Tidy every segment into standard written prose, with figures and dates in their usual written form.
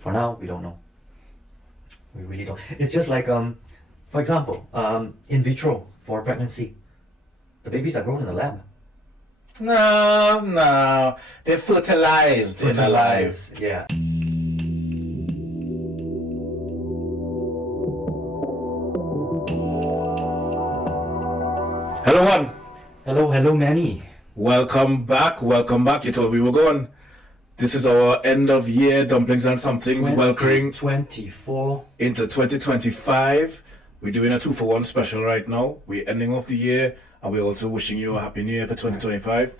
For now, we don't know. We really don't. It's just like, for example, in vitro for pregnancy, the babies are grown in the lab. No, they're fertilized in a lab. Yeah. Hello, one. Hello, Manny. Welcome back. You told we were going. This is our end of year Dumplings N Sumtings. Welcoming 24 into 2025. We're doing a 2-for-1 special right now. We're ending off the year, and we're also wishing you a happy new year for 2025.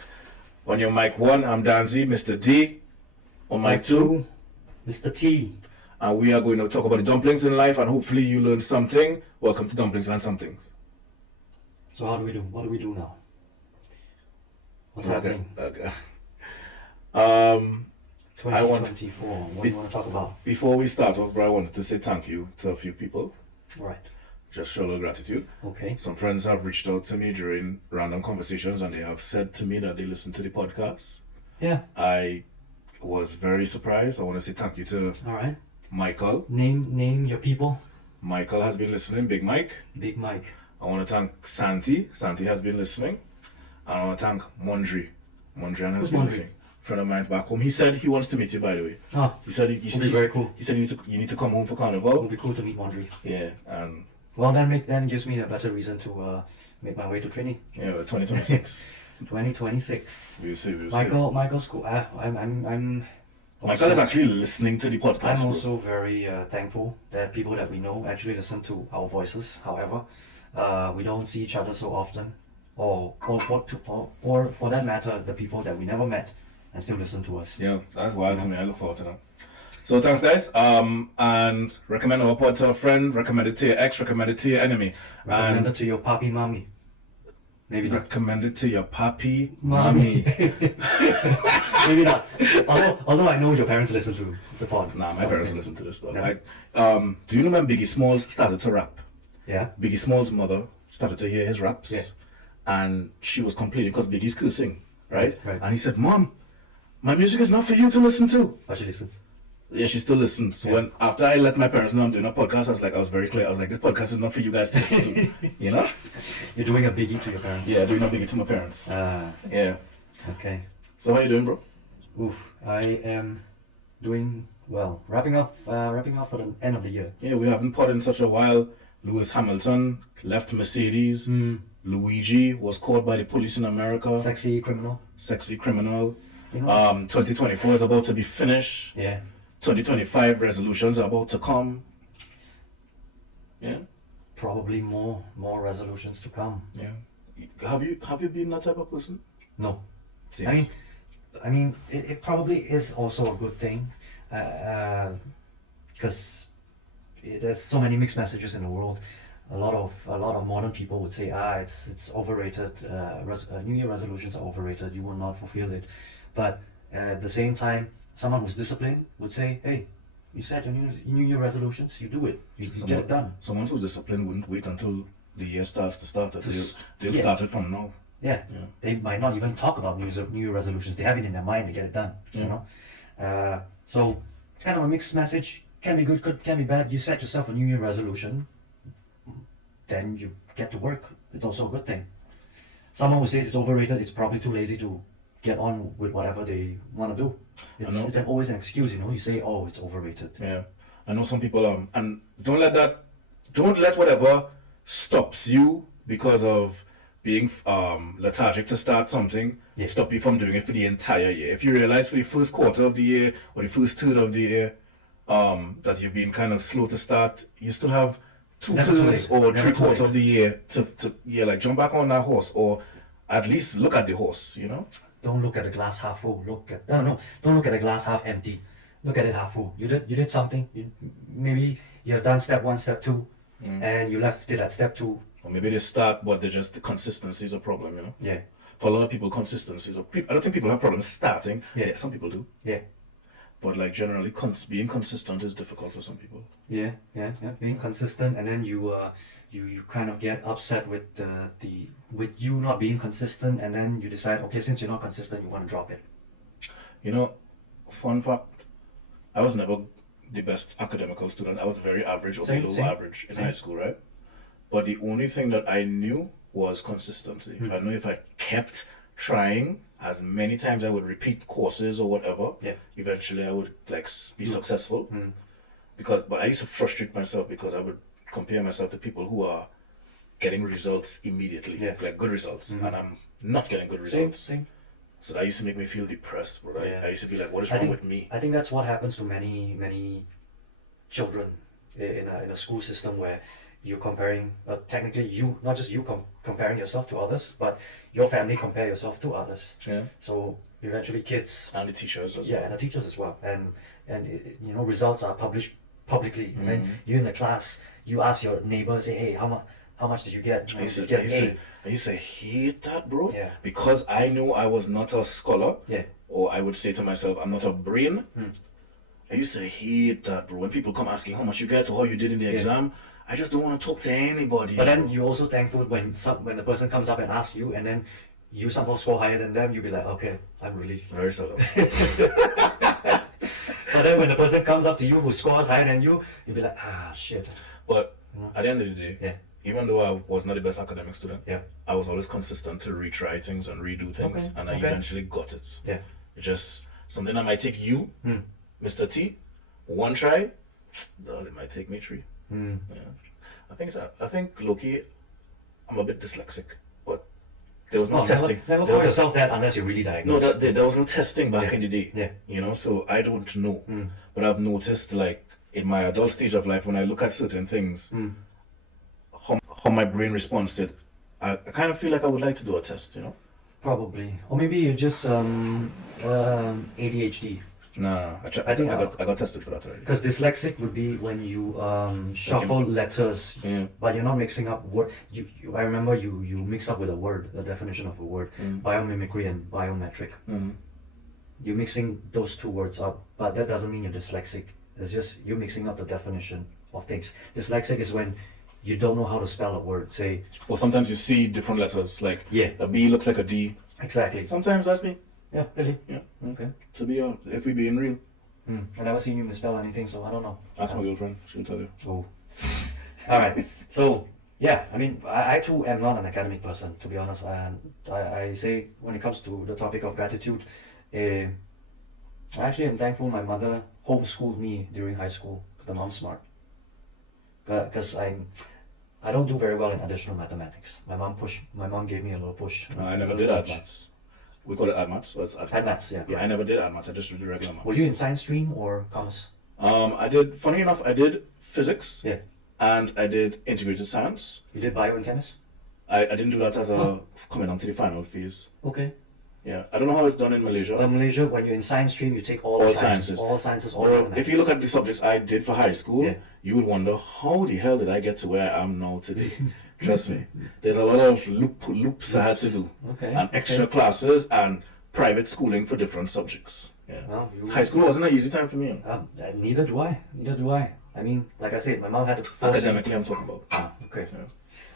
On your mic 1, I'm Danzy, Mr. D. On mic 2, Mr. T. And we are going to talk about the dumplings in life, and hopefully you learn something. Welcome to Dumplings N Sumtings. So how do we do? What do we do now? What's happening? Okay. 2024. What do you want to talk about? Before we start off, bro, I wanted to say thank you to a few people. Right. Just show a little gratitude. Okay. Some friends have reached out to me during random conversations, and they have said to me that they listen to the podcast. Yeah. I was very surprised. I want to say thank you to All right. Michael. Name your people. Michael has been listening. Big Mike. Big Mike. I want to thank Santi. Santi has been listening. And I want to thank Mondri. Mondrian has been listening. Friend of mine back home. He said he wants to meet you, by the way. Oh. He said very cool. He said you need to come home for Carnival. It would be cool to meet Mondri. Yeah, and well, then gives me a better reason to make my way to Trinity. Yeah, 2026. 2026. We'll see. Michael's cool. I'm. Michael is actually listening to the podcast. I'm also very thankful that people that we know actually listen to our voices. However, we don't see each other so often, or for that matter, the people that we never met and still listen to us. Yeah, that's wild to me. I look forward to that. So thanks, guys. And recommend our pod to a friend. Recommend it to your ex. Recommend it to your enemy. Recommend it to your papi mommy. Maybe not. Recommend it to your papi mommy. Maybe not. Although I know your parents listen to the pod. Nah, my parents listen to this though. Yeah. Like, do you know when Biggie Smalls started to rap? Yeah. Biggie Smalls' mother started to hear his raps. Yeah. And she was complaining because Biggie's cursing, right? Right. And he said, "Mom, my music is not for you to listen to." But she listens. Yeah, she still listens. So when after I let my parents know I'm doing a podcast, I was very clear. I was like, this podcast is not for you guys to listen to. You know? You're doing a biggie to your parents. Yeah, doing a biggie to my parents. Yeah. Okay. So how you doing, bro? Oof, I am doing well. Wrapping up for the end of the year. Yeah, we haven't pod in such a while. Lewis Hamilton left Mercedes. Luigi was caught by the police in America. Sexy criminal. You know, 2024 is about to be finished. Yeah. 2025 resolutions are about to come. Yeah. Probably more resolutions to come. Yeah. Have you been that type of person? No. Seems. I mean, it probably is also a good thing, because there's so many mixed messages in the world. A lot of modern people would say, it's overrated. New Year resolutions are overrated. You will not fulfill it. But at the same time, someone who's disciplined would say, hey, you set your New Year resolutions, you do it. You get it done. Someone who's disciplined wouldn't wait until the year starts to start it. They'll start it from now. Yeah. They might not even talk about New Year resolutions. They have it in their mind to get it done. Yeah. You know, so it's kind of a mixed message. Can be good, can be bad. You set yourself a New Year resolution, then you get to work. It's also a good thing. Someone who says it's overrated is probably too lazy to get on with whatever they want to do. It's always an excuse, you know. You say, "Oh, it's overrated." Yeah, I know some people. And don't let whatever stops you because of being lethargic to start something stop you from doing it for the entire year. If you realize for the first quarter of the year or the first third of the year that you've been kind of slow to start, you still have 2/3 or 3/4 of the year to jump back on that horse, or at least look at the horse, you know. Don't look at the glass half full. Don't look at the glass half empty. Look at it half full. You did something. Maybe you have done step 1, step 2, and you left it at step 2. Or maybe they start, but the consistency is a problem, you know. Yeah. For a lot of people, consistency is I don't think people have problems starting. Yeah, some people do. Yeah. But like generally, being consistent is difficult for some people. Yeah. Being consistent, and then you kind of get upset with with you not being consistent, and then you decide, okay, since you're not consistent, you want to drop it. You know, fun fact, I was never the best academical student. I was very average or Same, below same, average in same. high school, right? But the only thing that I knew was consistency. Hmm. I knew if I kept trying as many times I would repeat courses or whatever, Yeah. eventually I would be successful. Hmm. But I used to frustrate myself because I would compare myself to people who are getting results immediately, Yeah. like good results, Mhm. and I'm not getting good Same, results. same. So that used to make me feel depressed, bro. Yeah. I used to be like, what is I wrong think- with me? I think that's what happens to many children in a school system where you're comparing. Technically, you not just you comparing yourself to others, but your family compare yourself to others. Yeah. So eventually, kids, And the teachers as yeah, well. and the teachers as well, and results are published publicly, and then you in the class, you ask your neighbor, say, hey, how much did you get? I used to, Did you I get used A? to, I used to hate that, bro. Yeah. Because I knew I was not a scholar, Yeah. or I would say to myself, I'm not a brain. Hmm. I used to hate that, bro. When people come asking how much you get or how you did in the exam, I just don't want to talk to anybody. But then bro. you're also thankful when the person comes up and asks you, and then you somehow score higher than them, you'll be like, okay, I'm relieved. Very seldom. But then when the person comes up to you who scores higher than you, you'll be like, ah, shit. But at the end of the day, Yeah. even though I was not the best academic student, Yeah. I was always consistent to retry things and redo things, Okay, and I okay. eventually got it. Yeah. It's just something that might take you, Hmm. Mr. T, one try, then it might take me three. Hmm. Yeah. I think Loki, I'm a bit dyslexic, but there was no No, testing. never There call was- yourself that unless you're really No, diagnosed. there was no testing back Yeah. in the day. Yeah. You know, so I don't know. Hmm. But I've noticed, like, in my adult stage of life, when I look at certain things, Hmm. how my brain responds to it, I kind of feel like I would like to do a test, you know? Probably. Or maybe you're just ADHD. Nah, I think I got tested for that already. Because dyslexic would be when you shuffle letters, Yeah. but you're not mixing up word. I remember you mix up with a word, the definition of a word, biomimicry and biometric. Mm-hmm. You're mixing those two words up, but that doesn't mean you're dyslexic. It's just you're mixing up the definition of things. Dyslexic is when you don't know how to spell a word. Say, Or sometimes you see different letters, like yeah, a B looks like a D. exactly. Sometimes that's me. Yeah, really. Yeah. Okay. To be if we being real. I've never seen you misspell anything, so I don't know. Ask my girlfriend, she'll tell you. Oh. All right. So yeah, I mean, I too am not an academic person, to be honest. And I say when it comes to the topic of gratitude, I actually am thankful my mother homeschooled me during high school. The mom's smart. Because I don't do very well in additional mathematics. My mom gave me a little push. I never did add maths. We call it add maths, but it's Add maths, yeah. Yeah, I never did add maths. I just did regular maths. Were you in science stream or commerce? I did. Funny enough, I did physics. Yeah. And I did integrated science. You did bio and chemist? I didn't do that as a coming on to the final phase. Okay. Yeah, I don't know how it's done in Malaysia. In Malaysia, when you're in science stream, you take all All sciences, sciences. all Bro, mathematics. if you look at the subjects I did for high school, Yeah. you would wonder how the hell did I get to where I am now today. Trust me, there's a lot of loops I had to do, Okay. and extra classes and private schooling for different subjects. Yeah, Well, high school wasn't an easy time for me. You know. Neither do I. Neither do I. I mean, like I said, my mom had to force me. Academically, I'm talking about. Ah, okay. Yeah.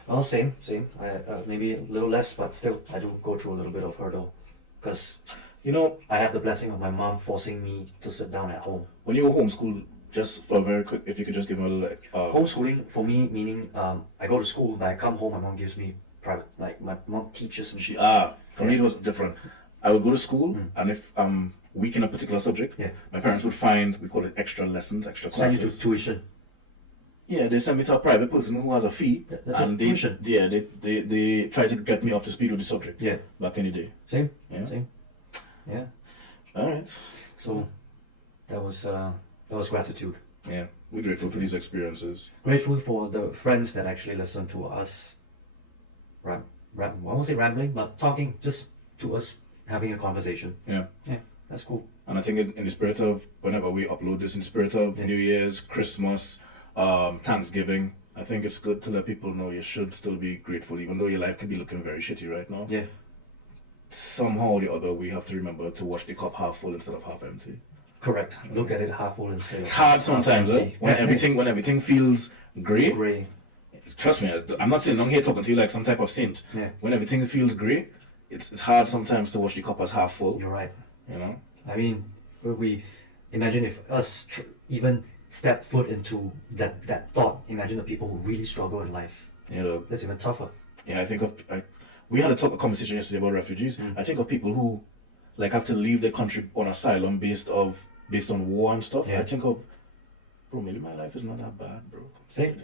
Well, same. I maybe a little less, but still, I do go through a little bit of hurdle, because You know, I have the blessing of my mom forcing me to sit down at home. when you were homeschooled, just for a very quick, if you could just give me a little, Homeschooling for me meaning I go to school, but I come home, my mom gives me private, like my mom teaches me. for me it was different. I would go to school, and if I'm weak in a particular subject, Yeah. my parents would find, we call it extra lessons, extra Send you classes. to tuition. Yeah, they send me to a private person who has a fee, That's and a they, tuition. yeah, they try to get me up to speed with the subject. Yeah. Back in the day. Same. Yeah. Same. Yeah. All right. So that was gratitude. Yeah, we're grateful for these experiences. Grateful for the friends that actually listen to us. I won't say rambling, but talking just to us, having a conversation. Yeah. Yeah, that's cool. And I think in the spirit of whenever we upload this, in the spirit of Yeah. New Year's, Christmas, Thanksgiving, I think it's good to let people know you should still be grateful, even though your life could be looking very shitty right now. Yeah. Somehow or the other, we have to remember to watch the cup half full instead of half empty. Correct. Look at it half full instead of It's hard sometimes, half eh? empty. When everything feels grey. Grey. Trust me, I'm not saying I'm here talking to you like some type of saint. Yeah. When everything feels grey, it's hard sometimes to watch the cup as half full. You're right. You know. I mean, we imagine if us even step foot into that thought. Imagine the people who really struggle in life. You know, That's even tougher. yeah, I think we had a conversation yesterday about refugees. I think of people who like have to leave their country on asylum based on war and stuff. Yeah. I think of, bro, maybe my life is not that bad, bro. See?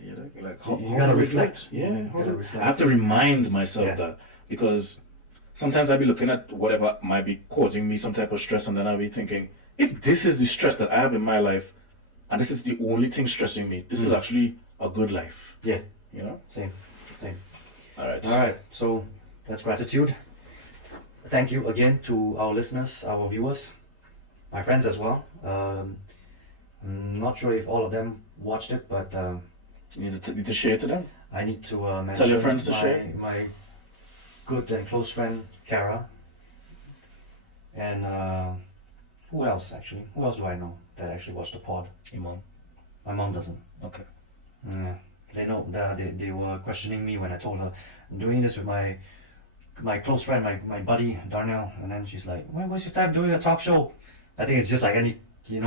Like You gotta reflect. Yeah, You gotta reflect. I have to remind myself Yeah. that, because sometimes I'll be looking at whatever might be causing me some type of stress, and then I'll be thinking, if this is the stress that I have in my life, and this is the only thing stressing me, this is actually a good life. Yeah. You know? Same. All right. All right. So that's gratitude. Thank you again to our listeners, our viewers, my friends as well. I'm not sure if all of them watched it, but You need to share it to them. I need to mention Tell your friends to share. my good and close friend Kara, and who else actually? Who else do I know that actually watched the pod? Your mom. My mom doesn't. Okay. Yeah, they know. They were questioning me when I told her I'm doing this with my close friend, my buddy Darnell, and then she's like, "When was your time doing a talk show?" I think it's just like any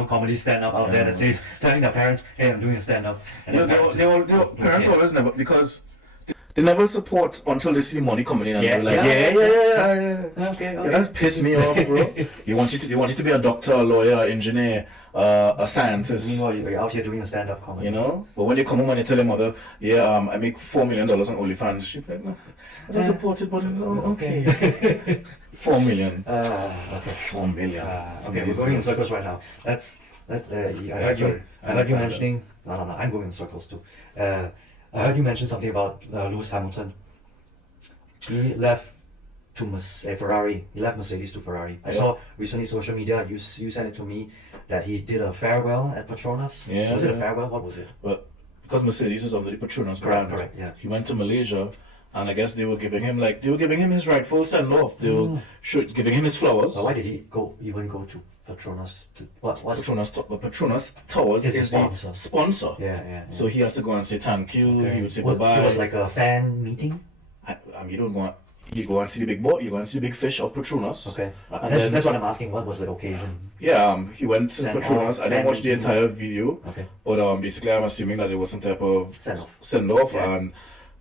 comedy stand up out there that says telling their parents, "Hey, I'm doing a stand up." And You know, parents always never, because they never support until they see money coming in, and they're like, yeah. Okay. Yeah, that's pissed me off, bro. They want you to be a doctor, a lawyer, engineer, a scientist. Meanwhile, you're out here doing a stand up comedy. You know, but when you come home and you tell your mother, I make $4 million on OnlyFans, she's like, no, I don't support it, but it's okay. 4 million. Okay. 4 million. Okay, we're going in circles right now. I heard you mentioning. No, I'm going in circles too. I heard you mention something about Lewis Hamilton. He left to Ferrari. He left Mercedes to Ferrari. I saw recently social media. You sent it to me that he did a farewell at Petronas. Yeah. Was it a farewell? What was it? But because Mercedes is under the Petronas brand, Correct. Yeah. he went to Malaysia, and I guess they were giving him his rightful send off. They were giving him his flowers. Why did he even go to Petronas? What? Petronas Towers is the sponsor. Yeah. So he has to go and say thank you. Okay. He would say It bye-bye. was like a fan meeting. You go and see the big boy. You go and see the big fish of Petronas. Okay. And That's what I'm asking. What was the occasion? Yeah, he went to Send Petronas. off, I didn't watch the fan entire video. Okay. But basically, I'm assuming that it was some type of Send off. send-off, and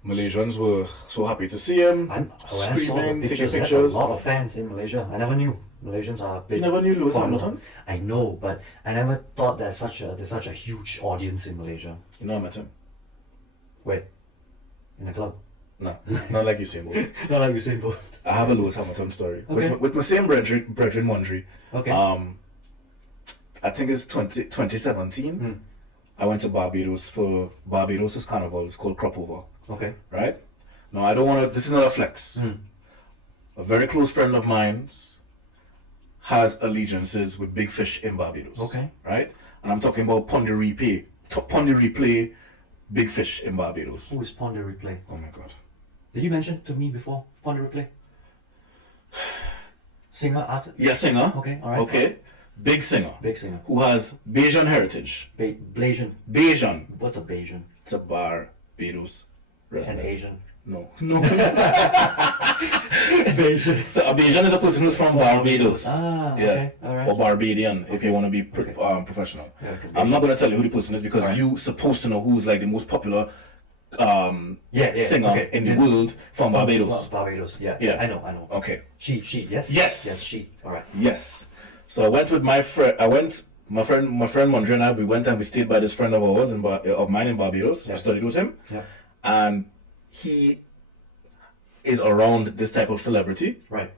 Malaysians were so happy to see him, When I saw screaming, the taking pictures, there's pictures. a lot of fans in Malaysia. I never knew Malaysians are big. You never knew Lewis Hamilton? I know, but I never thought there's such a huge audience in Malaysia. You know I met him? Wait, in the club? No, not like you say, both. Not like Usain Bolt. I have a Lewis Hamilton story. Okay. With my same brethren Mondri. Okay. I think it's 2017. I went to Barbados for Barbados' carnival. It's called Crop Over. Okay. Right? No, I don't want to. This is not a flex. A very close friend of mine has allegiances with big fish in Barbados. Okay. Right? And I'm talking about Pondy Replay, big fish in Barbados. Who is Pondy Replay? Oh my God. Did you mention to me before Pondy Replay? Singer, artist? Yeah, singer. Okay, alright. Okay. Big singer. Big singer. Who has Bajan heritage. Bayesian. Bajan. What's a Bayesian? It's a Barbados resident. An Asian. No. Bayesian. So a Bajan is a person who's from Barbados. Okay. Alright. Or Barbadian, if you want to be professional. Yeah, 'cause I'm not going to tell you who the person is, because Right. you're supposed to know who's like the most popular singer okay. in the world from Barbados. Barbados, yeah. Yeah. I know. Okay. She, yes? Yes. Yes, she. Alright. Yes. So I went with my friend. My friend Mondre and I. We went and we stayed by this friend of ours of mine in Barbados. Yeah. I studied with him, Yeah. and he is around this type of celebrity. Right.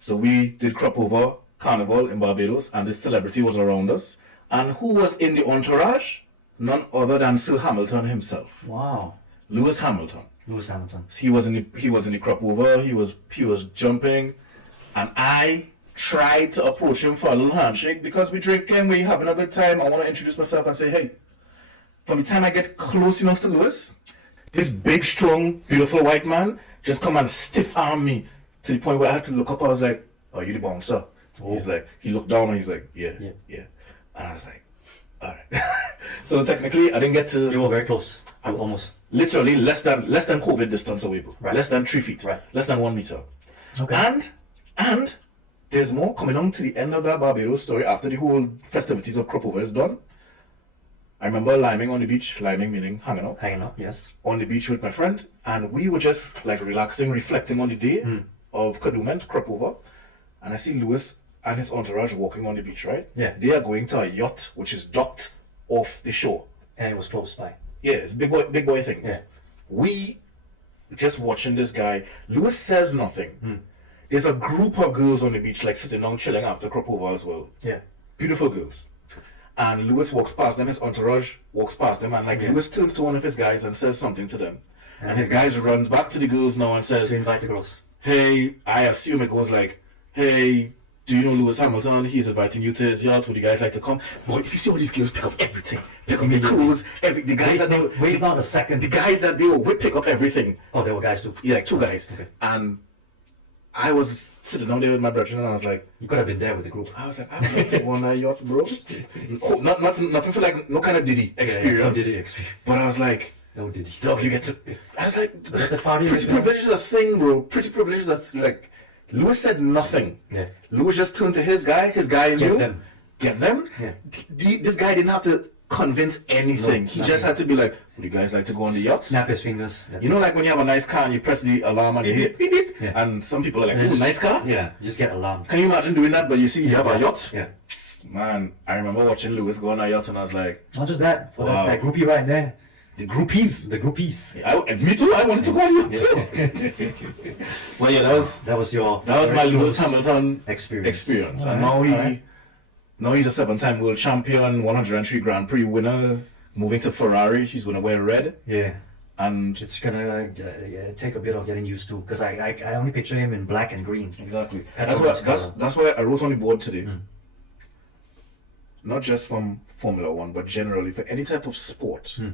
So we did Crop Over Carnival in Barbados, and this celebrity was around us. And who was in the entourage? None other than Sir Hamilton himself, Wow. Lewis Hamilton. Lewis Hamilton. He was in the Crop Over. He was jumping, and I tried to approach him for a little handshake, because we drinking, we having a good time. I want to introduce myself and say, hey. From the time I get close enough to Lewis, this big, strong, beautiful white man just come and stiff arm me to the point where I had to look up. I was like, "Oh, you the bouncer?" Oh. He's like, he looked down and he's like, "Yeah." And I was like, "All right." So technically, I didn't get to. You were very close. Almost. Literally less than COVID distance away, bro. Right. Less than 3 feet. Right. Less than 1 meter. Okay. And there's more coming on to the end of that Barbados story after the whole festivities of Crop Over is done. I remember liming on the beach, liming meaning hanging out, yes. on the beach with my friend, and we were just like relaxing, reflecting on the day of Kadooment, crop over, and I see Lewis and his entourage walking on the beach, right? Yeah. They are going to a yacht which is docked off the shore. And it was close by. Yeah, it's big boy things. Yeah. We just watching this guy. Lewis says nothing. There's a group of girls on the beach like sitting down chilling after crop over as well. Yeah. Beautiful girls. And Lewis walks past them, his entourage walks past them, and like Lewis turns to one of his guys and says something to them. And his guys run back to the girls now and says, To invite the girls. hey, I assume it goes like, hey, do you know Lewis Hamilton? He's inviting you to his yacht. Would you guys like to come? But if you see all these girls pick up everything, pick up the clothes, the guys that they Waste not a second. the guys that they were with pick up everything. Oh, there were guys too. Yeah, like 2 guys. Okay. And I was sitting down there with my brethren and I was like, You could have been there with the group. I was like, I would like to go on a yacht, bro. Nothing for like no kind of Diddy experience. No Diddy experience. But I was like, No Diddy. dog, you get to. I was like, the party pretty was privilege is a thing, bro. Pretty privilege is a like. Lewis said nothing. Yeah. Lewis just turned to his guy. His guy knew. them. Get them. Yeah. This guy didn't have to convince anything. He just had to be like, would you guys like to go on the yacht? Snap his fingers. That's You know, like when you have a nice car and you press the alarm and you hit beep beep, Yeah. and some people are like, it. ooh, Just- nice car. Yeah, you just get alarmed. Can you imagine doing that? But you see, you have a yacht. Yeah. Man, I remember watching Lewis go on a yacht and I was like, Not just that, for Wow. that groupie right there. the groupies. The groupies. And me too. I wanted to go on a yacht too. Well, yeah, That was your. that was my very Lewis close Hamilton experience. And now he's a 7-time world champion, 103 Grand Prix winner, moving to Ferrari. He's gonna wear red, Yeah. and It's gonna take a bit of getting used to because I only picture him in black and green. exactly. That's That's why I wrote on the board today. Hmm. Not just from Formula One, but generally for any type of sport. Hmm.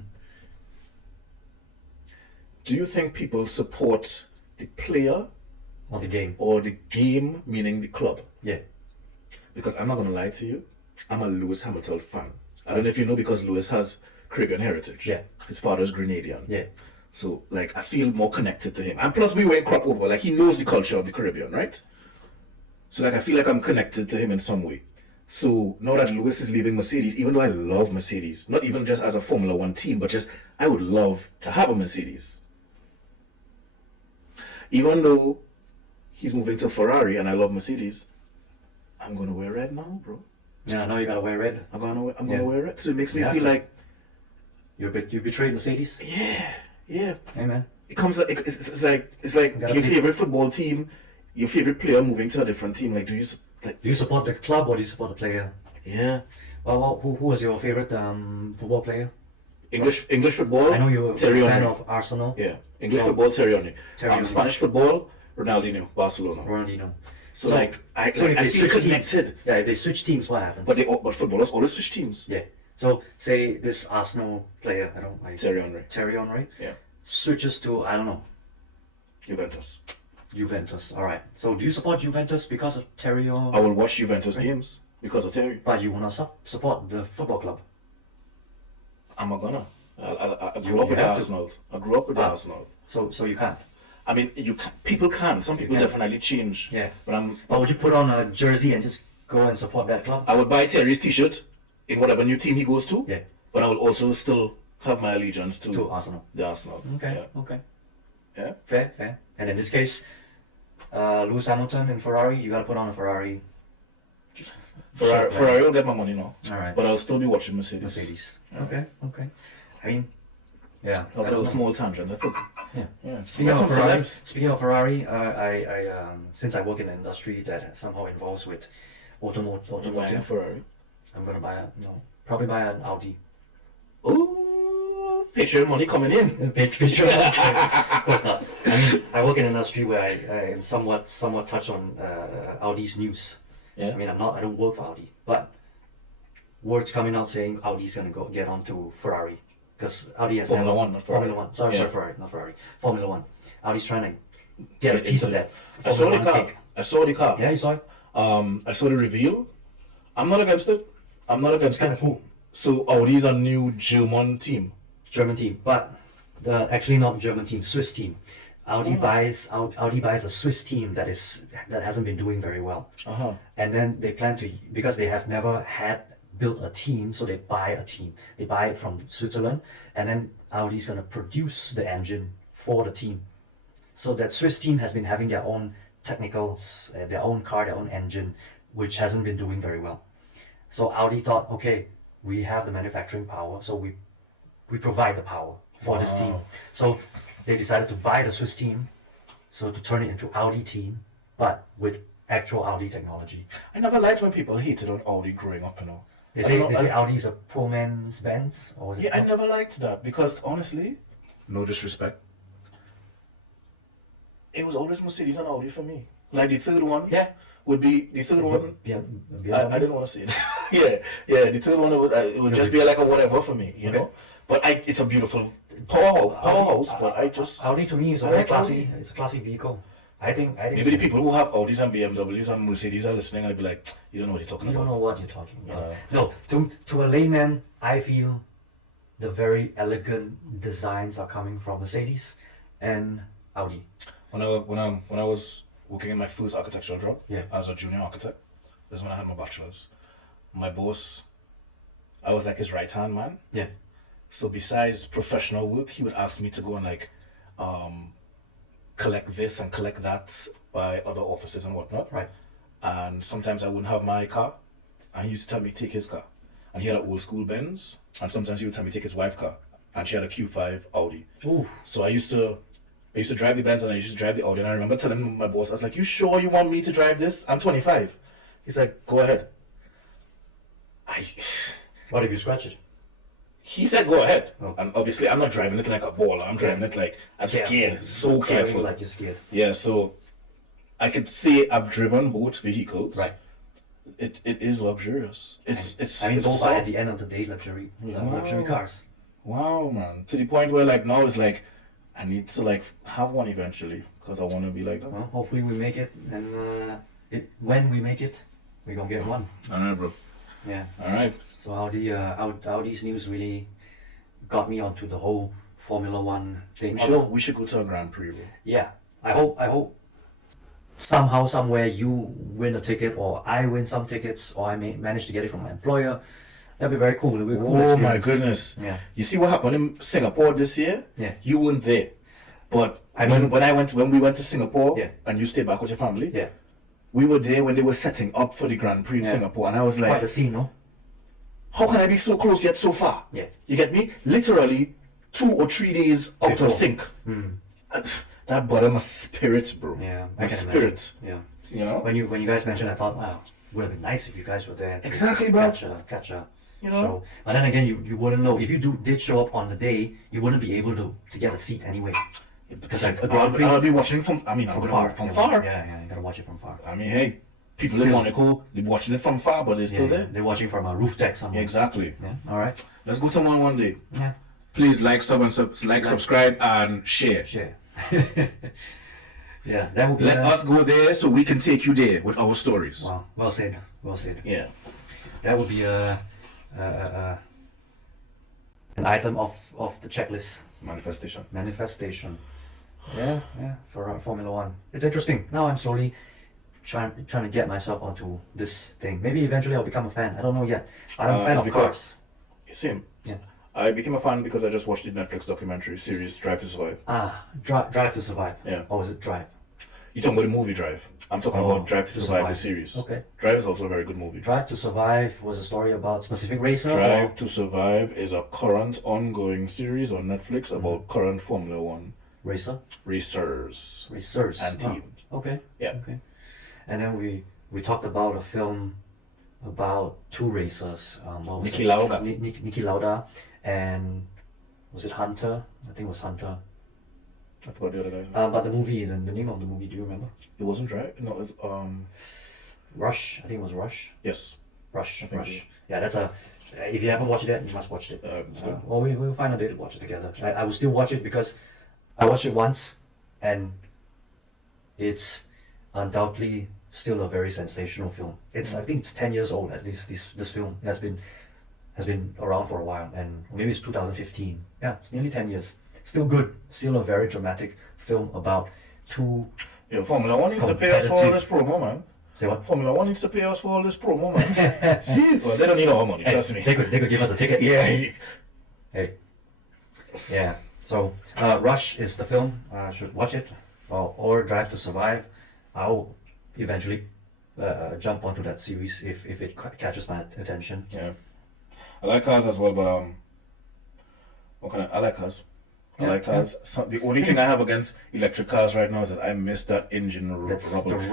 Do you think people support the player On the game. or the game, meaning the club? Yeah. Because I'm not gonna lie to you, I'm a Lewis Hamilton fan. I don't know if you know, because Lewis has Caribbean heritage. Yeah. His father's Grenadian. Yeah. So like I feel more connected to him. And plus we went crop over. Like he knows the culture of the Caribbean, right? So like I feel like I'm connected to him in some way. So now that Lewis is leaving Mercedes, even though I love Mercedes, not even just as a Formula One team, but just I would love to have a Mercedes. Even though he's moving to Ferrari and I love Mercedes, I'm gonna wear red now, bro. Yeah, now you gotta wear red. I'm gonna Yeah. wear red. So it makes me Yeah. feel like, You betrayed Mercedes. yeah. Hey man. It comes. It's like Gotta your pick. favorite football team, your favorite player moving to a different team. Like, do you like? Do you support the club or do you support the player? Yeah. Well, who was your favorite football player? English football. I know you're a Thierry fan Henry. of Arsenal. Yeah. English So- football, Thierry Henry. Thierry Henry. Spanish football, Ronaldinho, Barcelona. Ronaldinho. So like, I if they feel switch connected. teams, yeah, if they switch teams, what happens? But footballers always switch teams. Yeah. So say this Arsenal player, Thierry Henry. Thierry Henry, Yeah. switches to I don't know Juventus. Juventus. All right. So do you support Juventus because of Thierry or? I will watch Juventus games because of Thierry. But you wanna support the football club? I'm not gonna. I You- grew up you with have to. Arsenal. I grew up with Ah. Arsenal. So you can't. I mean, people can. Some people can. definitely change. Yeah. But But would you put on a jersey and just go and support that club? I would buy Terry's T-shirt in whatever new team he goes to. Yeah. But I will also still have my allegiance to To Arsenal. the Arsenal. Okay. Yeah. Okay. Yeah. Fair. And in this case, Lewis Hamilton in Ferrari, you gotta put on a Ferrari. shirt, right? Ferrari will get my money now. All right. But I'll still be watching Mercedes. Mercedes. Okay. I mean, yeah. That was a little small tangent. I think. Yeah. Speaking of Ferrari, I since I work in an industry that somehow involves with buying a automotive, Ferrari. I'm gonna probably buy an Audi. Ooh, Patreon money coming in. Picture. Of course not. I mean, I work in an industry where I am somewhat touch on Audi's news. Yeah. I mean, I don't work for Audi, but words coming out saying Audi's gonna go get onto Ferrari because Audi has Formula never- One, not Ferrari. Formula One. Sorry, Yeah. Ferrari, not Ferrari. Formula One. Audi's trying to get a Get piece into of that. I saw the Formula One car. cake. I saw the car. Yeah, you saw it. I saw the reveal. I'm not against it. It's kind of cool. So Audi's a new German team. German team, but actually not German team, Swiss team. Audi buys a Swiss team that hasn't been doing very well, Uh-huh. and then they plan to, because they have never had build a team, so they buy a team. They buy it from Switzerland, and then Audi's gonna produce the engine for the team. So that Swiss team has been having their own technicals, their own car, their own engine, which hasn't been doing very well. So Audi thought, okay, we have the manufacturing power, so we provide the power for this team. So they decided to buy the Swiss team, so to turn it into Audi team, but with actual Audi technology. I never liked when people hated on Audi growing up, you know. They say Audi is a poor man's Benz, or was it? Yeah, I never liked that because honestly, no disrespect, it was always Mercedes and Audi for me. Like the third one, would be the third one. I didn't want to see it. yeah. The third one it would just be like a whatever for me, you know. But it's a beautiful powerhouse. But Audi to me is a very classy. It's a classy vehicle. I think maybe the people who have Audis and BMWs and Mercedes are listening and they'll be like, you don't know what you're talking about. You don't know what you're talking about. No, to a layman, I feel the very elegant designs are coming from Mercedes and Audi. When I was working in my first architectural job as a junior architect, that's when I had my bachelor's. My boss, I was like his right hand man. Yeah. So besides professional work, he would ask me to go and collect this and collect that by other offices and whatnot. Right. And sometimes I wouldn't have my car, and he used to tell me take his car. And he had an old school Benz, and sometimes he would tell me take his wife's car, and she had a Q5 Audi. Ooh. So I used to drive the Benz and I used to drive the Audi, and I remember telling my boss, I was like, "You sure you want me to drive this? I'm 25." He's like, "Go ahead." What if you scratch it? He said, "Go ahead." Oh. And obviously, I'm not driving it like a baller. I'm driving it like I'm scared, so careful. Like you're scared. Yeah, so I could say I've driven both vehicles. Right. It is luxurious. It's both are at the end of the day luxury. Luxury cars. Wow, man. To the point where now it's like I need to have one eventually because I want to be like that. Well, hopefully we make it, and when we make it, we're gonna get one. All right, bro. Yeah. All right. So Audi's news really got me onto the whole Formula One thing. We should go to a Grand Prix, bro. Yeah. I hope somehow, somewhere you win a ticket, or I win some tickets, or I may manage to get it from my employer. That'd be very cool. It'd be a cool experience. My goodness. Yeah. You see what happened in Singapore this year? Yeah. You weren't there. But when we went to Singapore and you stayed back with your family, we were there when they were setting up for the Grand Prix in Singapore, and I was like, quite a scene, no? How can I be so close yet so far? Yeah. You get me? Literally 2 or 3 days out of sync. That buttered my spirit, bro. Yeah, my spirit. Yeah. You know? When you guys mentioned, I thought, wow, would have been nice if you guys were there. Exactly, bro. Catch a show. But then again, you wouldn't know. If you did show up on the day, you wouldn't be able to get a seat anyway. Because a Grand Prix, I'll be watching from far. From far. Yeah, you gotta watch it from far. I mean, hey, people in Monaco, they're watching it from far, but they're still there. They're watching from a roof deck somewhere. Yeah, exactly. Yeah. All right. Let's go to one day. Yeah. Please subscribe, and share. Share. Yeah, that would be. Let us go there so we can take you there with our stories. Wow, well said. Yeah. That would be an item of the checklist. Manifestation. Yeah, for Formula One. It's interesting. Now I'm slowly trying to get myself onto this thing. Maybe eventually I'll become a fan. I don't know yet. I'm a fan of cars. Same. Yeah. I became a fan because I just watched the Netflix documentary series Drive to Survive. Drive to Survive. Yeah. Or was it Drive? You're talking about the movie Drive. I'm talking about Drive to Survive, the series. Okay. Drive is also a very good movie. Drive to Survive was a story about specific racer? Drive to Survive is a current ongoing series on Netflix about current Formula One racers and teams. Okay. Yeah. Okay. And then we talked about a film about 2 racers. Niki Lauda. Niki Lauda and was it Hunter? I think it was Hunter. I forgot the other guy. But the movie, the name of the movie, do you remember? It wasn't Drive. No, it's Rush. I think it was Rush. Yes. Rush. Yeah, that's a. If you haven't watched it yet, you must watch it. Well, we'll find a day to watch it together. I will still watch it because I watched it once, and it's undoubtedly still a very sensational film. I think it's 10 years old at least. This film has been around for a while, and maybe it's 2015. Yeah, it's nearly 10 years. Still good. Still a very dramatic film about 2. Formula One needs to pay us for all this promo, man. Say what? Formula One needs to pay us for all this promo, man. Jeez. Well, they don't need our money, trust me. They could give us a ticket. Yeah. Hey. Yeah. So Rush is the film. Should watch it, or Drive to Survive. I'll eventually jump onto that series if it catches my attention. Yeah. I like cars as well, but I like cars. I like cars. So the only thing I have against electric cars right now is that I miss that engine That's rubber. the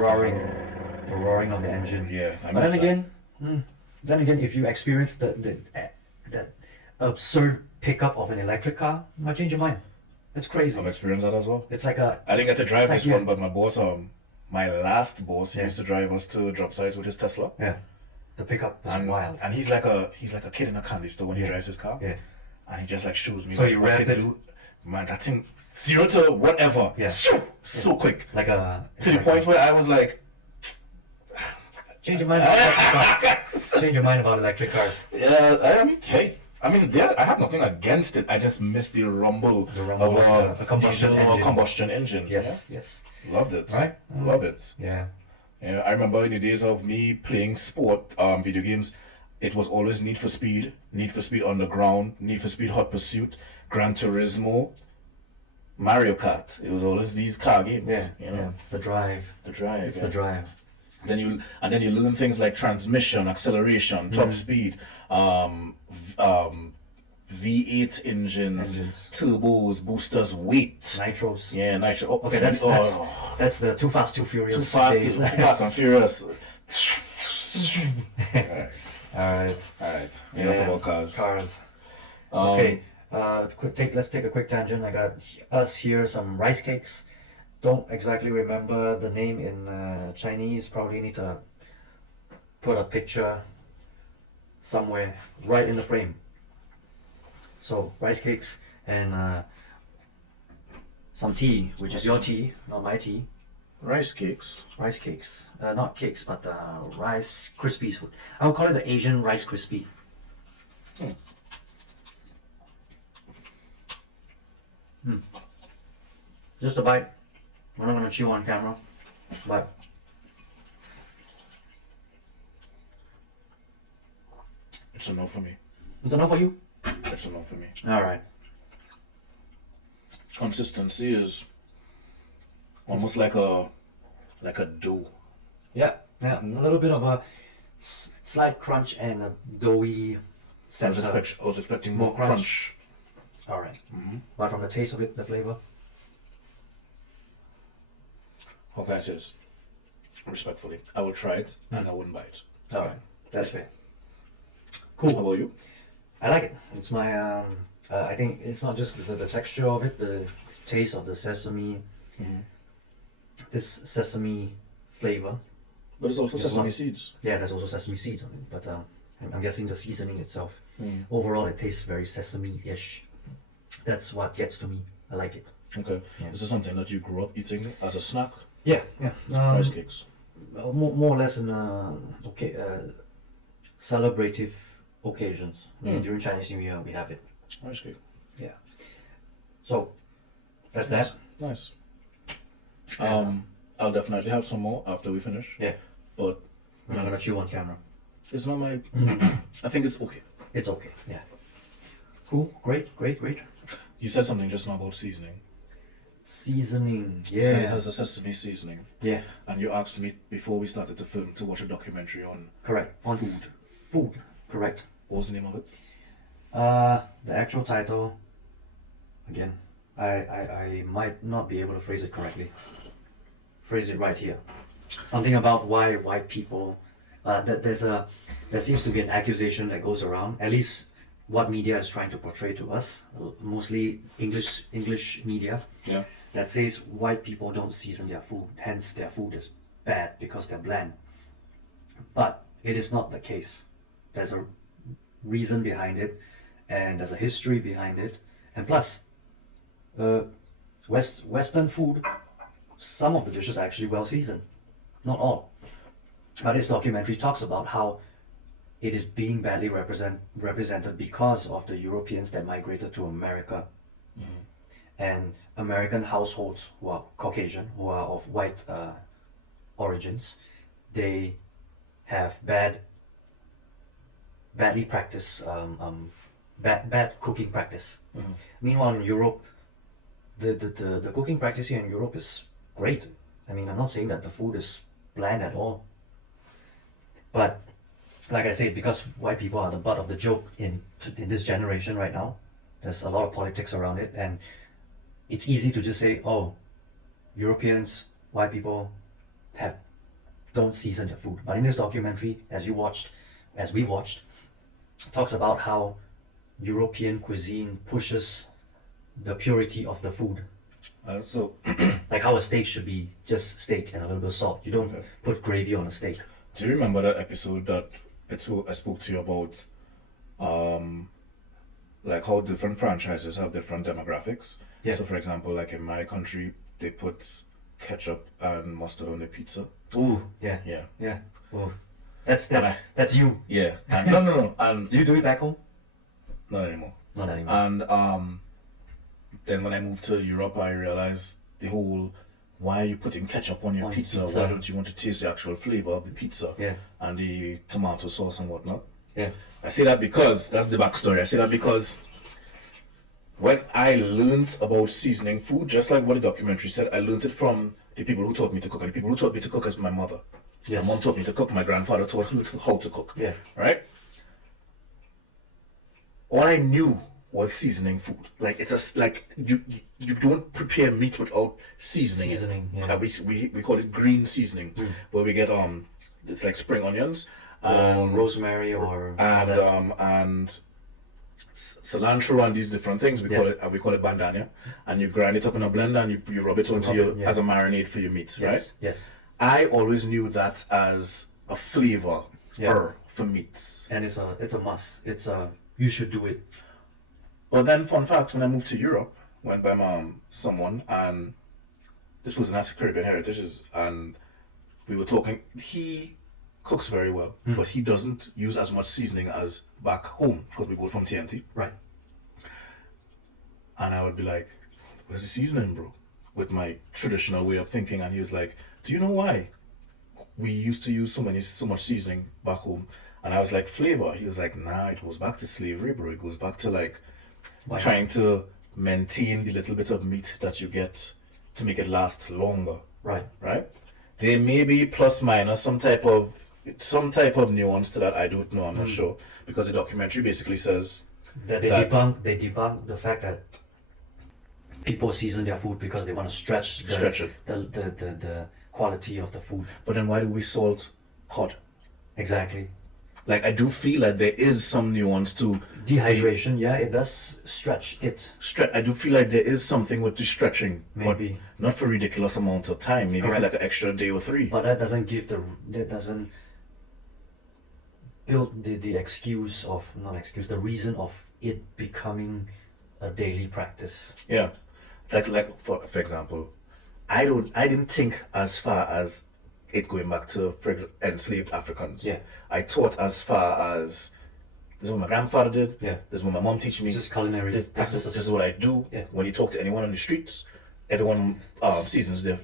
roaring of the engine. Yeah, I But miss then again, if you experience the absurd pickup of an electric car, you might change your mind. It's crazy. I've experienced that as well. It's like a. I didn't get to drive It's this like one, but my boss, my last boss, Yeah. used to drive us to job sites with his Tesla. Yeah. The pickup is wild. And he's like a kid in a candy store when he drives his car. Yeah. And he just like shows me So like, you what rev he it? can do. Man, that thing 0 to whatever. Yeah. So quick. Like a. To the point where I was like, Change your mind about electric cars. Change your mind about electric cars. yeah, I mean, hey. I mean, I have nothing against it. I just miss the rumble, of a combustion diesel or engine. combustion engine. Yes, yes. Yeah? Loved it. Right? Love it. Yeah. Yeah, I remember in the days of me playing sport, video games, it was always Need for Speed Underground, Need for Speed Hot Pursuit, Gran Turismo, Mario Kart. It was always these car games. Yeah. You know? Yeah. The drive. The drive. It's yeah. the drive. Then you learn things like transmission, acceleration, top speed, V8 engines, turbos, boosters, weight. Nitros. Yeah, nitro. Oh, Okay, that's the Too Fast, Too Furious. Too fast, days. too fast and furious. Alright. Alright. Enough about cars. Cars. Okay. Let's take a quick tangent. I got us here some rice cakes. Don't exactly remember the name in Chinese. Probably need to put a picture somewhere right in the frame. So rice cakes and some tea, which is your tea, not my tea. Rice cakes. Rice cakes, not cakes, but rice krispies. I would call it the Asian rice crispy. Just a bite. We're not gonna chew on camera, but It's a no for me. it's enough for you. It's a no for me. All right. Consistency is almost like a dough. Yeah, yeah. A little bit of a slight crunch and a doughy I was expecting more crunch. All right. But from the taste of it, the flavor. How can I say this? Respectfully, I will try it and I wouldn't buy it. All right. That's fair. How about you? I like it. It's my. I think it's not just the texture of it, the taste of the sesame. This sesame flavor. But it's also Just sesame one- seeds. Yeah, there's also sesame seeds on it, but I'm guessing the seasoning itself. Overall, it tastes very sesame-ish. That's what gets to me. I like it. Okay. Yeah. Is this something that you grew up eating as a snack? Yeah, yeah. Rice cakes. More or less in celebrative occasions. During Chinese New Year, we have it. Rice cake. Yeah. So that's that. Nice. I'll definitely have some more after we finish. Yeah. But We're not gonna chew on camera. it's not my. I think it's okay. It's okay. Yeah. Cool. Great. You said something just now about seasoning. Seasoning. You said it Yeah. has a sesame seasoning. Yeah. And you asked me before we started to film to watch a documentary on Correct. On food. Correct. what was the name of it? The actual title. Again, I might not be able to phrase it correctly. Phrase it right here. Something about why white people. There seems to be an accusation that goes around. At least what media is trying to portray to us, mostly English media, Yeah. that says white people don't season their food, hence their food is bad because they're bland. But it is not the case. There's a reason behind it, and there's a history behind it, and plus, Western food, some of the dishes are actually well seasoned, not all. But this documentary talks about how it is being badly represented because of the Europeans that migrated to America, and American households who are Caucasian, who are of white origins, they have badly practiced bad cooking practice. Meanwhile, in Europe, the cooking practice here in Europe is great. I mean, I'm not saying that the food is bland at all, but like I said, because white people are the butt of the joke in this generation right now, there's a lot of politics around it, and it's easy to just say, oh, Europeans, white people don't season their food. But in this documentary, as we watched, talks about how European cuisine pushes the purity of the food. So, Like how a steak should be just steak and a little bit of salt. You don't Okay. put gravy on a steak. do you remember that episode that I spoke to you about, like how different franchises have different demographics? Yeah. So, for example, like in my country, they put ketchup and mustard on their pizza. Ooh, yeah, Yeah. yeah. Oh, that's you. Yeah. And no, and Do you do it back home? not anymore. Not anymore. And then when I moved to Europe, I realized the whole, why are you putting ketchup on your On pizza? pizza. Why don't you want to taste the actual flavor of the pizza Yeah. and the tomato sauce and whatnot? Yeah. I say that because, that's the backstory. I say that because when I learned about seasoning food, just like what the documentary said, I learned it from the people who taught me to cook. And the people who taught me to cook is my mother. Yes. My mom taught me to cook. My grandfather taught me how to cook. Yeah. Right? All I knew was seasoning food. Like like you don't prepare meat without seasoning. Seasoning, It. yeah. We call it green seasoning, where we get it's like spring onions Or and rosemary or all that. and cilantro and these different things. We call Yeah. it, and we call it bandana. And you grind it up in a blender and you rub it onto Rub your it, yeah. as a marinade for your meat, right? Yes. Yes. I always knew that as a flavor Yeah. for meats. And it's a must. You should do it. But then, fun fact, when I moved to Europe, went by someone, and this person has Caribbean heritages, and we were talking. He cooks very well, but he doesn't use as much seasoning as back home because we both from TNT. Right. And I would be like, "Where's the seasoning, bro?" With my traditional way of thinking, and he was like, "Do you know why we used to use so much seasoning back home?" And I was like, "Flavor." He was like, "Nah, it goes back to slavery, bro. It goes back to like." Why? Trying to maintain the little bit of meat that you get to make it last longer, Right. right? There may be plus minus some type of nuance to that. I don't know. I'm not sure because the documentary basically says That they debunk the fact that people season their food because they want to stretch Stretch it. the quality of the food. But then why do we salt cod? Exactly. Like I do feel like there is some nuance to Dehydration, yeah, it does stretch it. I do feel like there is something with the stretching, Maybe. but not for ridiculous amounts of time. Maybe for Correct. like an extra day or 3. But that doesn't build the excuse of not excuse the reason of it becoming a daily practice. Yeah, like for example, I didn't think as far as it going back to enslaved Africans. Yeah. I thought as far as this is what my grandfather did. Yeah. This is what my mom teach me. This is culinary practices. This is what I do. Yeah. When you talk to anyone on the streets, everyone seasons their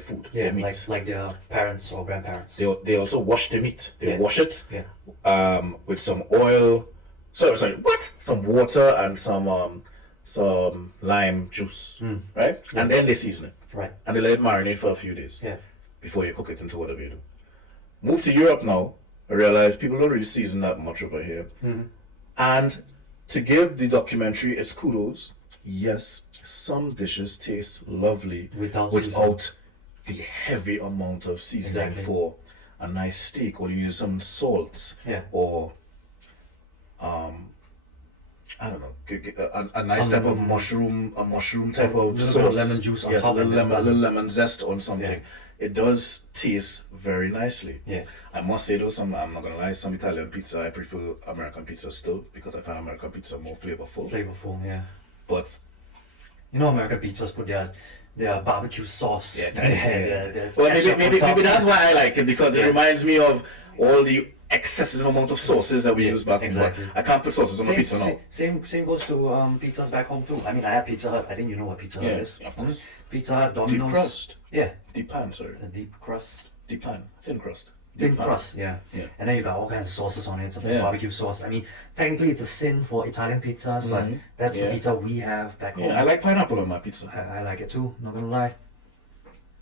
food, Yeah, their meat. like their parents or grandparents. They also wash their meat. They Yeah. wash it Yeah. with some oil. Sorry, what? Some water and some lime juice, right? And then they season it. Right. And they let it marinate for a few days Yeah. before you cook it into whatever you do. Move to Europe now, I realize people don't really season that much over here. And to give the documentary its kudos, yes, some dishes taste lovely Without the heavy amount of seasoning Exactly. for a nice steak, or you use some salt, Yeah. or I don't know, a nice type of mushroom type of little sauce. bit of lemon juice on yes, top a and it's done. little lemon zest on something. Yeah. It does taste very nicely. Yeah. I must say though, I'm not gonna lie, some Italian pizza, I prefer American pizza still because I find American pizza more flavorful. Flavorful, yeah. But You know, American pizzas put their barbecue sauce. yeah, their well, ketchup maybe on top. that's why I like it because it Yeah. reminds me of all the excessive amount of sauces that we Yeah, use back home. exactly. But I can't put sauces on my pizza now. Same goes to pizzas back home too. I mean, I have Pizza Hut. I think you know what Pizza Hut Yeah, is. of course. Pizza Hut, Deep Domino's. crust, Yeah, deep pan, sorry, a deep crust. deep pan, thin crust. thin crust, Yeah. and then you got all kinds of sauces on it. Sometimes Yeah. barbecue sauce. I mean, technically it's a sin for Italian pizzas, but that's the Yeah. pizza we have back home. Yeah, I like pineapple on my pizza. I like it too. Not gonna lie.